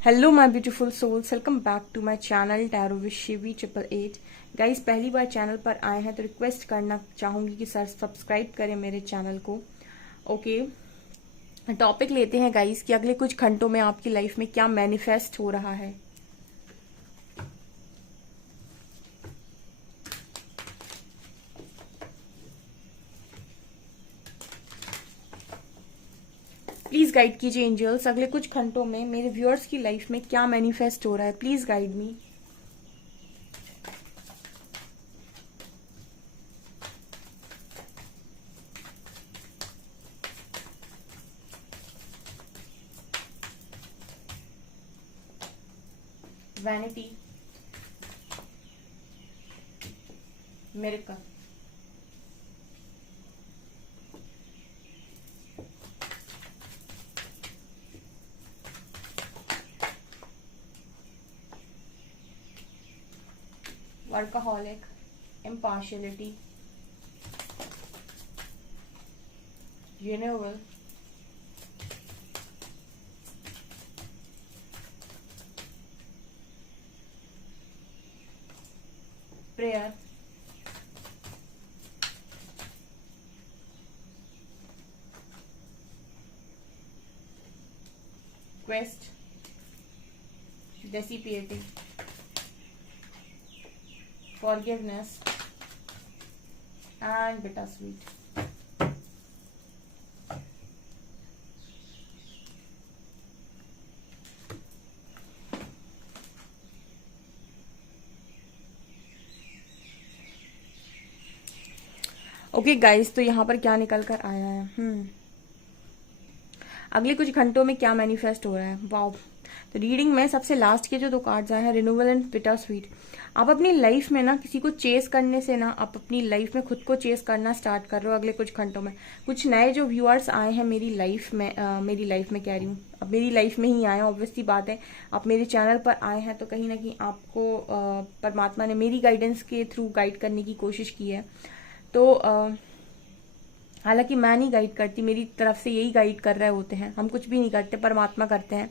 Hello my beautiful souls, welcome back to my channel tarot with Shivi 888। Guys, पहली बार channel पर आए हैं तो रिक्वेस्ट करना चाहूंगी कि सर सब्सक्राइब करें मेरे चैनल को। ओके, टॉपिक लेते हैं गाइस कि अगले कुछ घंटों में आपकी लाइफ में क्या मैनिफेस्ट हो रहा है। प्लीज गाइड कीजिए एंजल्स, अगले कुछ घंटों में मेरे व्यूअर्स की लाइफ में क्या मैनिफेस्ट हो रहा है। Please guide me. Vanity, miracle, workaholic, impartiality, renewal, prayer, quest, dissipating, forgiveness and bittersweet। Okay guys, तो यहाँ पर क्या निकल कर आया है। अगले कुछ घंटों में क्या मैनिफेस्ट हो रहा है। वाओ, तो रीडिंग में सबसे लास्ट के जो दो कार्ड्स आए हैं, रिन्यूअल एंड बिटर स्वीट। आप अपनी लाइफ में ना किसी को चेस करने से ना आप अपनी लाइफ में खुद को चेस करना स्टार्ट कर रहे हो अगले कुछ घंटों में। कुछ नए जो व्यूअर्स आए हैं मेरी लाइफ में, कह रही हूँ, अब मेरी लाइफ में ही आए, ऑब्वियस सी बात है। आप मेरे चैनल पर आए हैं तो कहीं ना कहीं आपको परमात्मा ने मेरी गाइडेंस के थ्रू गाइड करने की कोशिश की है। तो हालांकि मैं नहीं गाइड करती, मेरी तरफ से यही गाइड कर रहे होते हैं। हम कुछ भी नहीं करते, परमात्मा करते हैं।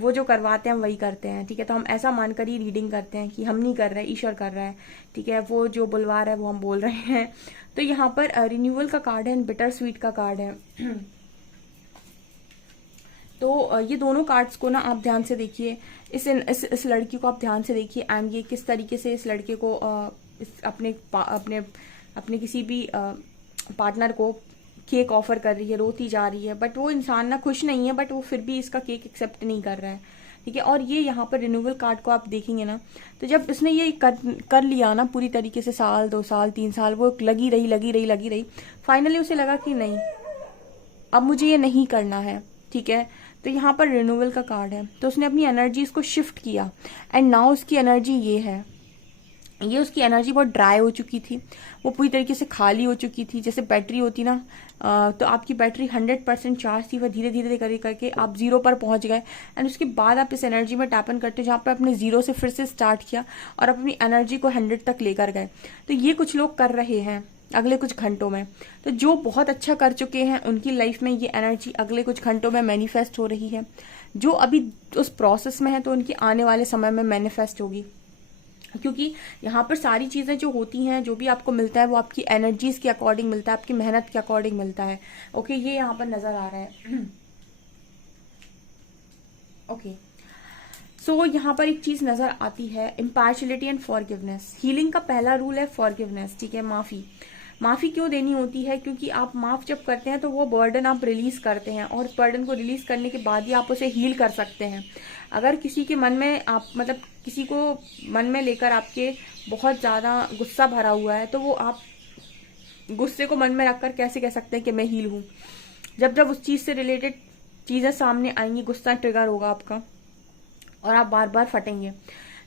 वो जो करवाते हैं हम वही करते हैं, ठीक है। तो हम ऐसा मानकर ही रीडिंग करते हैं कि हम नहीं कर रहे, ईश्वर कर रहा है, ठीक है। वो जो बुलवा रहा है वो हम बोल रहे हैं। तो यहाँ पर रिन्यूअल का कार्ड है, बिटर स्वीट का कार्ड है। तो ये दोनों कार्ड्स को ना आप ध्यान से देखिए। इस लड़की को आप ध्यान से देखिए एंड ये किस तरीके से इस लड़के को अपने किसी भी पार्टनर को केक ऑफर कर रही है, रोती जा रही है, बट वो इंसान ना खुश नहीं है, बट वो फिर भी इसका केक एक्सेप्ट नहीं कर रहा है, ठीक है। और ये यहाँ पर रिन्यूअल कार्ड को आप देखेंगे ना, तो जब इसने ये कर लिया ना पूरी तरीके से, 1 साल 2 साल 3 साल वो लगी रही, फाइनली उसे लगा कि नहीं, अब मुझे ये नहीं करना है, ठीक है। तो यहाँ पर रिन्यूअल का कार्ड है, तो उसने अपनी एनर्जीज को शिफ्ट किया एंड नाउ उसकी एनर्जी ये है। ये उसकी एनर्जी बहुत ड्राई हो चुकी थी, वो पूरी तरीके से खाली हो चुकी थी। जैसे बैटरी होती ना, तो आपकी बैटरी 100% चार्ज थी, वह धीरे धीरे करके आप 0 पर पहुंच गए एंड उसके बाद आप इस एनर्जी में टैप इन करते हो जहाँ पे आपने 0 से फिर से स्टार्ट किया और अपनी एनर्जी को 100 तक लेकर गए। तो ये कुछ लोग कर रहे हैं अगले कुछ घंटों में। तो जो बहुत अच्छा कर चुके हैं उनकी लाइफ में ये एनर्जी अगले कुछ घंटों में मैनिफेस्ट हो रही है। जो अभी उस प्रोसेस में है तो उनकी आने वाले समय में मैनिफेस्ट होगी, क्योंकि यहाँ पर सारी चीजें जो होती हैं, जो भी आपको मिलता है वो आपकी एनर्जीज के अकॉर्डिंग मिलता है, आपकी मेहनत के अकॉर्डिंग मिलता है। ओके, ये यहाँ पर नजर आ रहा है। ओके, सो यहाँ पर एक चीज नजर आती है, इम्पार्शियलिटी एंड फॉरगिवनेस। हीलिंग का पहला रूल है फॉरगिवनेस, ठीक है। माफी क्यों देनी होती है, क्योंकि आप माफ जब करते हैं तो वो बर्डन आप रिलीज करते हैं और बर्डन को रिलीज करने के बाद ही आप उसे हील कर सकते हैं। अगर किसी के मन में आप किसी को मन में लेकर आपके बहुत ज्यादा गुस्सा भरा हुआ है, तो वो आप गुस्से को मन में रखकर कैसे कह सकते हैं कि मैं हील हूं। जब उस चीज से रिलेटेड चीजें सामने आएंगी, गुस्सा ट्रिगर होगा आपका और आप बार बार फटेंगे।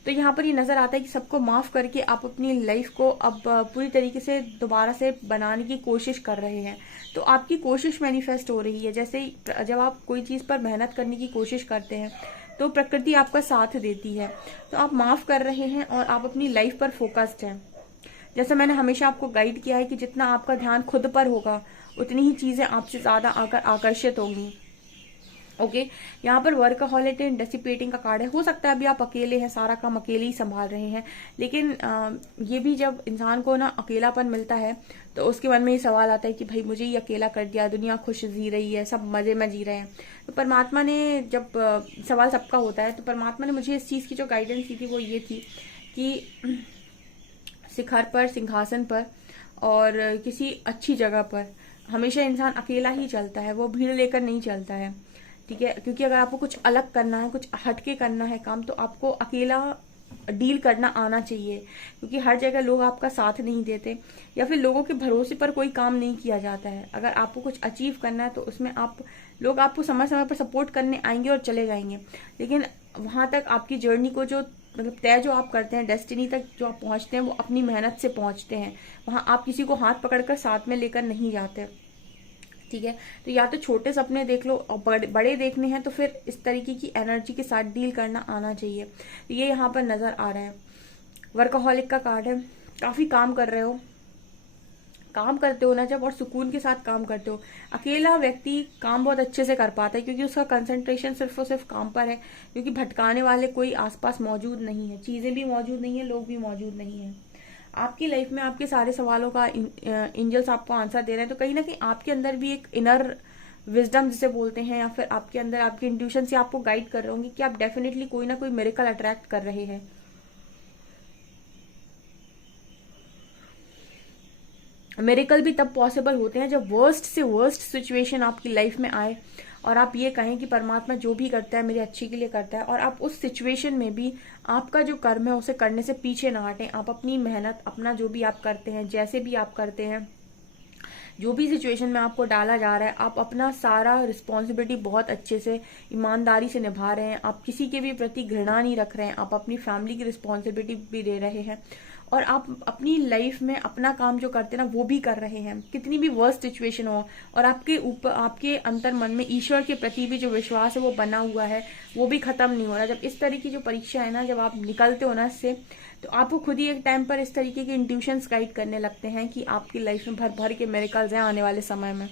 तो यहाँ पर ये नजर आता है कि सबको माफ करके आप अपनी लाइफ को अब पूरी तरीके से दोबारा से बनाने की कोशिश कर रहे हैं। तो आपकी कोशिश मैनिफेस्ट हो रही है। जैसे जब आप कोई चीज पर मेहनत करने की कोशिश करते हैं तो प्रकृति आपका साथ देती है। तो आप माफ कर रहे हैं और आप अपनी लाइफ पर फोकस्ड हैं। जैसे मैंने हमेशा आपको गाइड किया है कि जितना आपका ध्यान खुद पर होगा उतनी ही चीजें आपसे ज्यादा आकर्षित होंगी। ओके यहाँ पर वर्कहॉलिक एंड डिसिपेटिंग का कार्ड है। हो सकता है अभी आप अकेले हैं, सारा काम अकेले ही संभाल रहे हैं, लेकिन ये भी जब इंसान को ना अकेलापन मिलता है तो उसके मन में ये सवाल आता है कि भाई मुझे ही अकेला कर दिया, दुनिया खुश जी रही है, सब मजे में जी रहे हैं। तो परमात्मा ने जब सवाल सबका होता है, तो परमात्मा ने मुझे इस चीज की जो गाइडेंस दी थी वो ये थी कि शिखर पर, सिंहासन पर और किसी अच्छी जगह पर हमेशा इंसान अकेला ही चलता है, वो भीड़ लेकर नहीं चलता है। ठीक है, क्योंकि अगर आपको कुछ अलग करना है, कुछ हटके करना है काम, तो आपको अकेला डील करना आना चाहिए, क्योंकि हर जगह लोग आपका साथ नहीं देते या फिर लोगों के भरोसे पर कोई काम नहीं किया जाता है। अगर आपको कुछ अचीव करना है तो उसमें लोग आपको समय समय पर सपोर्ट करने आएंगे और चले जाएंगे, लेकिन वहां तक आपकी जर्नी को जो मतलब तय जो आप करते हैं, डेस्टिनी तक जो आप पहुंचते हैं, वो अपनी मेहनत से पहुंचते हैं। वहां आप किसी को हाथ पकड़कर साथ में लेकर नहीं जाते। ठीक है, तो या तो छोटे सपने देख लो और बड़े देखने हैं तो फिर इस तरीके की एनर्जी के साथ डील करना आना चाहिए। तो ये यहाँ पर नजर आ रहा है। वर्कहॉलिक का कार्ड है। काफी काम कर रहे हो, काम करते हो ना जब, और सुकून के साथ काम करते हो। अकेला व्यक्ति काम बहुत अच्छे से कर पाता है क्योंकि उसका कंसंट्रेशन सिर्फ और सिर्फ काम पर है, क्योंकि भटकाने वाले कोई आसपास मौजूद नहीं है, चीजें भी मौजूद नहीं है, लोग भी मौजूद नहीं है। आपकी लाइफ में आपके सारे सवालों का एंजल्स आपको आंसर दे रहे हैं, तो कहीं ना कहीं आपके अंदर भी एक इनर विजडम जिसे बोलते हैं, या फिर आपके अंदर आपके इंट्यूशन से आपको गाइड कर रहे होंगे कि आप डेफिनेटली कोई ना कोई मिरेकल अट्रैक्ट कर रहे हैं। मिरेकल भी तब पॉसिबल होते हैं जब वर्स्ट से वर्स्ट सिचुएशन आपकी लाइफ में आए और आप ये कहें कि परमात्मा जो भी करता है मेरे अच्छे के लिए करता है, और आप उस सिचुएशन में भी आपका जो कर्म है उसे करने से पीछे ना हटें। आप अपनी मेहनत, अपना जो भी आप करते हैं, जैसे भी आप करते हैं, जो भी सिचुएशन में आपको डाला जा रहा है, आप अपना सारा रिस्पॉन्सिबिलिटी बहुत अच्छे से ईमानदारी से निभा रहे हैं। आप किसी के भी प्रति घृणा नहीं रख रहे हैं, आप अपनी फैमिली की रिस्पॉन्सिबिलिटी भी दे रहे हैं, और आप अपनी लाइफ में अपना काम जो करते हैं ना वो भी कर रहे हैं, कितनी भी वर्स्ट सिचुएशन हो। और आपके ऊपर, आपके अंतर मन में ईश्वर के प्रति भी जो विश्वास है वो बना हुआ है, वो भी खत्म नहीं हो रहा। जब इस तरह की जो परीक्षा है ना, जब आप निकलते हो ना इससे, तो आपको खुद ही एक टाइम पर इस तरीके के इंट्यूशंस गाइड करने लगते हैं कि आपकी लाइफ में भर भर के मिरेकल्स हैं आने वाले समय में।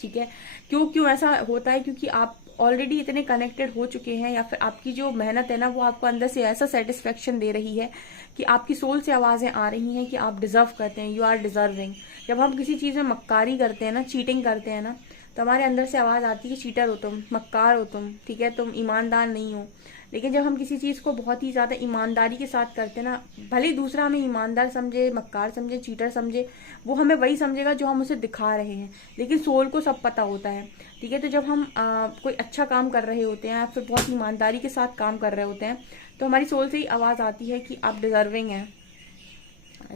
ठीक है, क्यों क्यों ऐसा होता है? क्योंकि आप ऑलरेडी इतने कनेक्टेड हो चुके हैं, या फिर आपकी जो मेहनत है ना वो आपको अंदर से ऐसा सेटिस्फेक्शन दे रही है कि आपकी सोल से आवाजें आ रही हैं कि आप डिजर्व करते हैं, यू आर डिजर्विंग। जब हम किसी चीज में मक्कारी करते हैं ना, चीटिंग करते हैं ना, तो हमारे अंदर से आवाज आती है कि चीटर हो तुम, मक्कार हो तुम, ठीक है, तुम ईमानदार नहीं हो। लेकिन जब हम किसी चीज को बहुत ही ज्यादा ईमानदारी के साथ करते हैं ना, भले ही दूसरा हमें ईमानदार समझे, मक्कार समझे, चीटर समझे, वो हमें वही समझेगा जो हम उसे दिखा रहे हैं, लेकिन सोल को सब पता होता है। ठीक है, तो जब हम कोई अच्छा काम कर रहे होते हैं या फिर बहुत ईमानदारी के साथ काम कर रहे होते हैं, तो हमारी सोल से ही आवाज आती है कि आप डिजर्विंग हैं।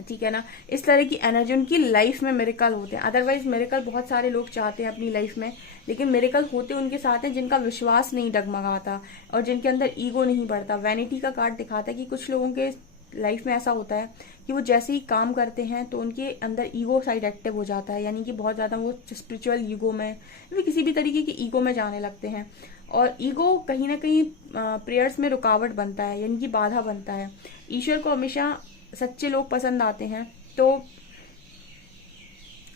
ठीक है ना, इस तरह की एनर्जी उनकी लाइफ में मिरेकल होते हैं। अदरवाइज मिरेकल बहुत सारे लोग चाहते हैं अपनी लाइफ में, लेकिन मिरेकल होते उनके साथ हैं जिनका विश्वास नहीं डगमगाता और जिनके अंदर ईगो नहीं बढ़ता। वैनिटी का कार्ड दिखाता है कि कुछ लोगों के लाइफ में ऐसा होता है कि वो जैसे ही काम करते हैं तो उनके अंदर ईगो साइड एक्टिव हो जाता है, यानी कि बहुत ज्यादा वो स्पिरिचुअल ईगो में या किसी भी तरीके की ईगो में जाने लगते हैं। और ईगो कहीं ना कहीं प्रेयर्स में रुकावट बनता है, यानी कि बाधा बनता है। ईश्वर को हमेशा सच्चे लोग पसंद आते हैं। तो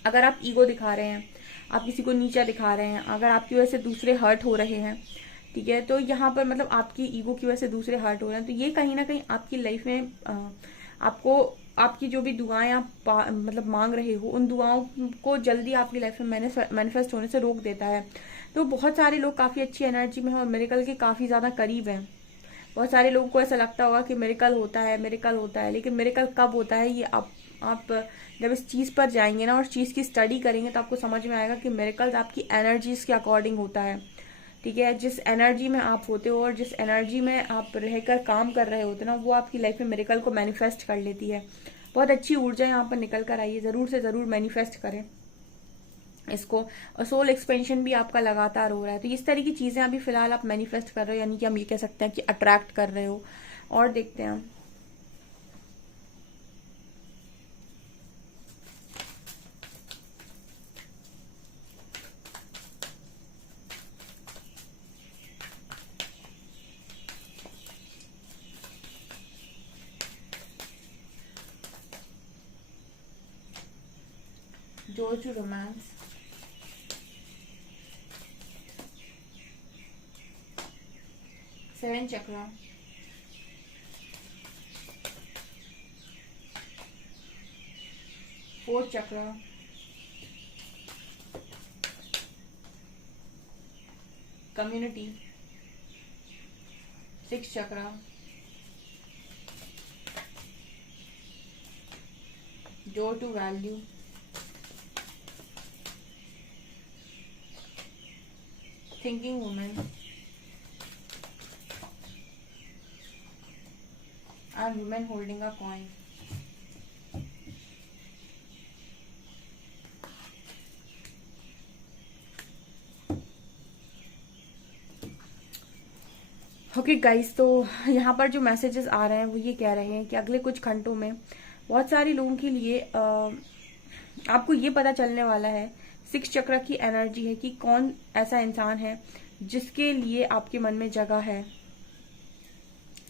अगर आप ईगो दिखा रहे हैं, आप किसी को नीचा दिखा रहे हैं, अगर आपकी वजह से दूसरे हर्ट हो रहे हैं, ठीक है, तो यहाँ पर मतलब आपकी ईगो की वजह से दूसरे हर्ट हो रहे हैं, तो ये कहीं ना कहीं आपकी लाइफ में आपको आपकी जो भी दुआएं आप मतलब मांग रहे हो, उन दुआओं को जल्दी आपकी लाइफ में मैनिफेस्ट होने से रोक देता है। तो बहुत सारे लोग काफी अच्छी एनर्जी में हैं और मिरेकल के काफी ज्यादा करीब हैं। बहुत सारे लोगों को ऐसा लगता होगा कि मिरेकल होता है, मिरेकल होता है, लेकिन मिरेकल कब होता है ये आप जब इस चीज पर जाएंगे ना और चीज की स्टडी करेंगे तो आपको समझ में आएगा कि मिरेकल्स आपकी एनर्जीज के अकॉर्डिंग होता है। ठीक है, जिस एनर्जी में आप होते हो और जिस एनर्जी में आप रहकर काम कर रहे होते ना, वो आपकी लाइफ में मिरेकल को मैनिफेस्ट कर लेती है। बहुत अच्छी ऊर्जा यहाँ पर निकल कर आई है, जरूर से जरूर मैनिफेस्ट करें इसको। और सोल एक्सपेंशन भी आपका लगातार हो रहा है, तो इस तरह की चीजें अभी फिलहाल आप मैनिफेस्ट कर रहे हो, यानी कि हम ये कह सकते हैं कि अट्रैक्ट कर रहे हो। और देखते हैं हम जोर to romance. 7 chakra, fourth chakra, community, 6 chakra, door to value, thinking women and women holding a coin. Okay guys, तो यहाँ पर जो मैसेजेस आ रहे हैं वो ये कह रहे हैं कि अगले कुछ घंटों में बहुत सारे लोगों के लिए आपको ये पता चलने वाला है 6 चक्र की एनर्जी है कि कौन ऐसा इंसान है जिसके लिए आपके मन में जगह है।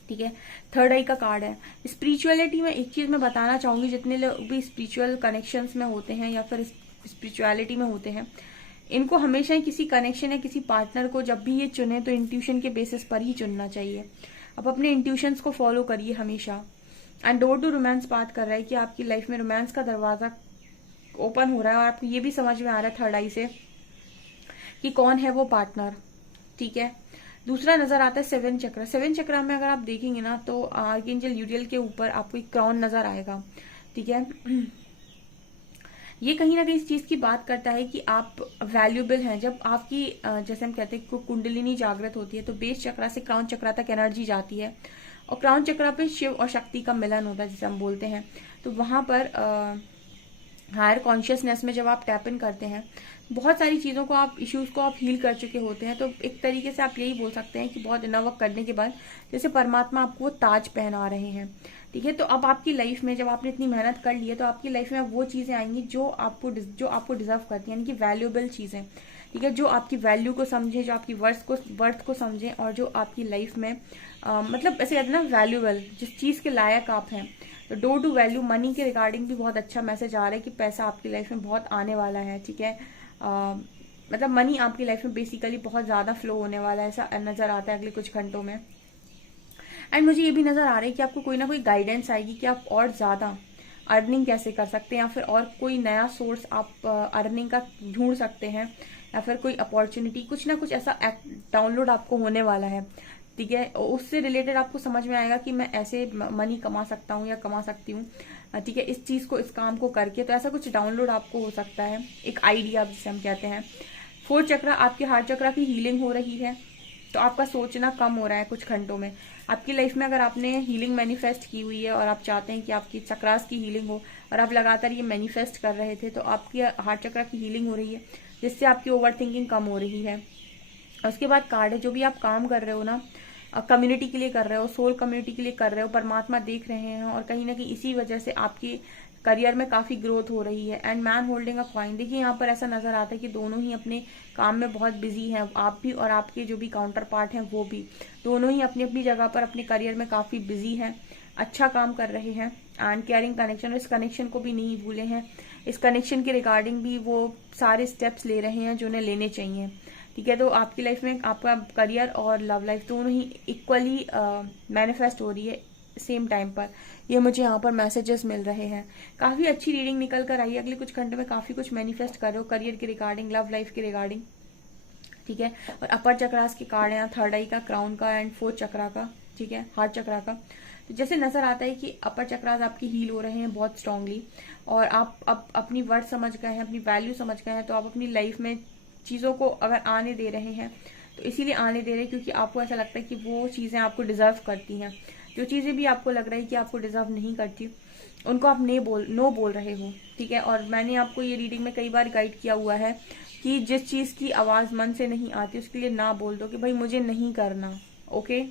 ठीक है, थर्ड आई का कार्ड है। स्पिरिचुअलिटी में एक चीज मैं बताना चाहूंगी, जितने लोग भी स्पिरिचुअल कनेक्शंस में होते हैं या फिर स्पिरिचुअलिटी में होते हैं, इनको हमेशा ही किसी कनेक्शन या किसी पार्टनर को जब भी ये चुने तो इंट्यूशन के बेसिस पर ही चुनना चाहिए। आप अपने इंट्यूशंस को फॉलो करिए हमेशा। एंड डोर टू रोमांस बात कर रहा है कि आपकी लाइफ में रोमांस का दरवाजा ओपन हो रहा है और आपको ये भी समझ में आ रहा है थर्ड आई से कि कौन है वो पार्टनर। ठीक है, दूसरा नजर आता है 7 चक्र। 7 चक्र में अगर आप देखेंगे ना तो आर्कएंजल यूरियल के ऊपर आपको एक क्राउन नजर आएगा। ठीक है, ये कहीं ना कहीं इस चीज की बात करता है कि आप वैल्यूएबल हैं। जब आपकी जैसे हम कहते हैं कुंडलिनी जागृत होती है तो बेस चक्र से क्राउन चक्र तक एनर्जी जाती है और क्राउन चक्र पे शिव और शक्ति का मिलन होता है जिसे हम बोलते हैं। तो वहां पर हायर कॉन्शियसनेस में जब आप टैप इन करते हैं, बहुत सारी चीजों को आप इश्यूज को आप हील कर चुके होते हैं। तो एक तरीके से आप यही बोल सकते हैं कि बहुत इनर वर्क करने के बाद जैसे परमात्मा आपको वो ताज पहना रहे हैं। ठीक है, तो अब आपकी लाइफ में जब आपने इतनी मेहनत कर ली है तो आपकी लाइफ में अब वो चीजें आएंगी जो आपको डिजर्व करती हैं, यानी कि वैल्यूएबल चीजें। ठीक है, जो आपकी वैल्यू को समझे, जो आपकी वर्थ को समझे और जो आपकी लाइफ में मतलब ऐसे कहते हैं ना वैल्यूएबल, जिस चीज के लायक आप हैं। तो डोर टू वैल्यू मनी के रिगार्डिंग भी बहुत अच्छा मैसेज आ रहा है कि पैसा आपकी लाइफ में बहुत आने वाला है। ठीक है, मतलब मनी आपकी लाइफ में बेसिकली बहुत ज्यादा फ्लो होने वाला है, ऐसा नजर आता है अगले कुछ घंटों में। एंड मुझे ये भी नजर आ रहा है कि आपको कोई ना कोई गाइडेंस आएगी कि आप और ज्यादा अर्निंग कैसे कर सकते हैं या फिर और कोई नया सोर्स आप अर्निंग का ढूंढ सकते हैं या फिर कोई अपॉर्चुनिटी, कुछ ना कुछ ऐसा डाउनलोड आपको होने वाला है। ठीक है, उससे रिलेटेड आपको समझ में आएगा कि मैं ऐसे मनी कमा सकता हूँ या कमा सकती हूँ। ठीक है, इस चीज को, इस काम को करके, तो ऐसा कुछ डाउनलोड आपको हो सकता है, एक आइडिया जिसे हम कहते हैं। 4 चक्र, आपके हार्ट चक्र की हीलिंग हो रही है, तो आपका सोचना कम हो रहा है कुछ घंटों में। आपकी लाइफ में अगर आपने हीलिंग मैनिफेस्ट की हुई है और आप चाहते हैं कि आपकी चक्रास की हीलिंग हो और आप लगातार ये मैनिफेस्ट कर रहे थे, तो आपकी हार्ट चक्र की हीलिंग हो रही है जिससे आपकी ओवर थिंकिंग कम हो रही है। उसके बाद कार्ड है, जो भी आप काम कर रहे हो ना, कम्युनिटी के लिए कर रहे हो, सोल कम्युनिटी के लिए कर रहे हो, परमात्मा देख रहे हैं और कहीं ना कहीं इसी वजह से आपकी करियर में काफी ग्रोथ हो रही है। And man holding a coin, देखिए यहाँ पर ऐसा नजर आता है कि दोनों ही अपने काम में बहुत बिजी हैं, आप भी और आपके जो भी काउंटर पार्ट हैं वो भी, दोनों ही अपनी अपनी जगह पर अपने करियर में काफी बिजी हैं, अच्छा काम कर रहे हैं। एंड केयरिंग कनेक्शन, इस कनेक्शन को भी नहीं भूले हैं, इस कनेक्शन के रिगार्डिंग भी वो सारे स्टेप्स ले रहे हैं जो उन्हें लेने चाहिए। ठीक है, तो आपकी लाइफ में आपका करियर और लव लाइफ दोनों ही इक्वली मैनिफेस्ट हो रही है सेम टाइम पर, ये मुझे यहाँ पर मैसेजेस मिल रहे हैं। काफी अच्छी रीडिंग निकल कर आई है, अगले कुछ घंटे में काफी कुछ मैनिफेस्ट कर रहे हो करियर के रिगार्डिंग, लव लाइफ के रिगार्डिंग। ठीक है, और अपर चक्रास के कार्ड है, थर्ड आई का, क्राउन का एंड फोर्थ चक्रा का। ठीक है, हार्ट चक्रा का। तो जैसे नजर आता है कि अपर चक्रास आपकी हील हो रहे हैं बहुत स्ट्रांगली और आप अब अपनी वर्थ समझ गए हैं, अपनी वैल्यू समझ गए हैं, तो आप अपनी लाइफ में चीजों को अगर आने दे रहे हैं तो इसीलिए आने दे रहे हैं क्योंकि आपको ऐसा लगता है कि वो चीजें आपको डिजर्व करती हैं। जो चीजें भी आपको लग रहा है कि आपको डिजर्व नहीं करती, उनको आप नो बोल रहे हो। ठीक है, और मैंने आपको ये रीडिंग में कई बार गाइड किया हुआ है कि जिस चीज की आवाज मन से नहीं आती उसके लिए ना बोल दो कि भाई मुझे नहीं करना। Okay,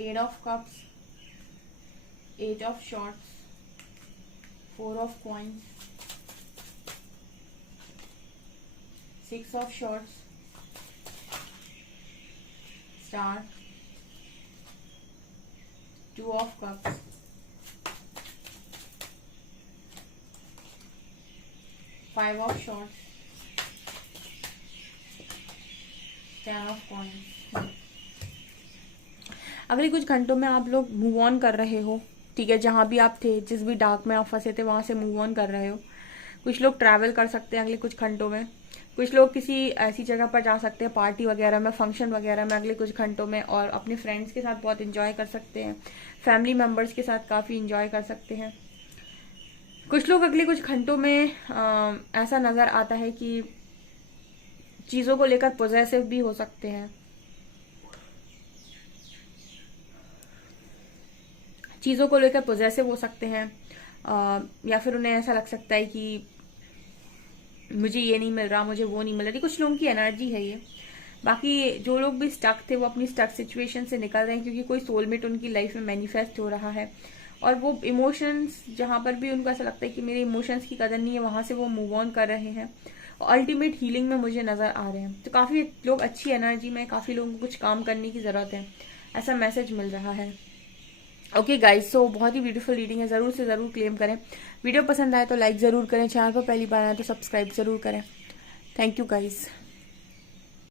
Eight of Cups, Eight of Swords, 4 of Coins, 6 of Swords, Star, 2 of Cups, 5 of Swords, 10 of Coins। अगले कुछ घंटों में आप लोग मूव ऑन कर रहे हो, ठीक है। जहां भी आप थे, जिस भी डार्क में आप फंसे थे, वहां से मूव ऑन कर रहे हो। कुछ लोग ट्रैवल कर सकते हैं अगले कुछ घंटों में। कुछ लोग किसी ऐसी जगह पर जा सकते हैं, पार्टी वगैरह में, फंक्शन वगैरह में अगले कुछ घंटों में, और अपने फ्रेंड्स के साथ बहुत एंजॉय कर सकते हैं। फैमिली मेंबर्स के साथ काफी एंजॉय कर सकते हैं। कुछ लोग अगले कुछ घंटों में ऐसा नजर आता है कि चीजों को लेकर पॉजेसिव भी हो सकते हैं। चीजों को लेकर पॉजेसिव हो सकते हैं, या फिर उन्हें ऐसा लग सकता है कि मुझे ये नहीं मिल रहा, मुझे वो नहीं मिल रहा। कुछ लोगों की एनर्जी है ये। बाकी जो लोग भी स्टक थे, वो अपनी स्टक सिचुएशन से निकल रहे हैं, क्योंकि कोई सोलमेट उनकी लाइफ में मैनिफेस्ट हो रहा है। और वो इमोशंस, जहां पर भी उनको ऐसा लगता है कि मेरे इमोशंस की कदर नहीं है, वहां से वो मूव ऑन कर रहे हैं और अल्टीमेट हीलिंग में मुझे नजर आ रहे हैं। तो काफी लोग अच्छी एनर्जी में, काफी लोगों को कुछ काम करने की जरूरत है, ऐसा मैसेज मिल रहा है। ओके गाइज, सो बहुत ही ब्यूटीफुल रीडिंग है, जरूर से जरूर क्लेम करें। वीडियो पसंद आए तो लाइक जरूर करें, चैनल पर पहली बार आए तो सब्सक्राइब जरूर करें। Thank you guys.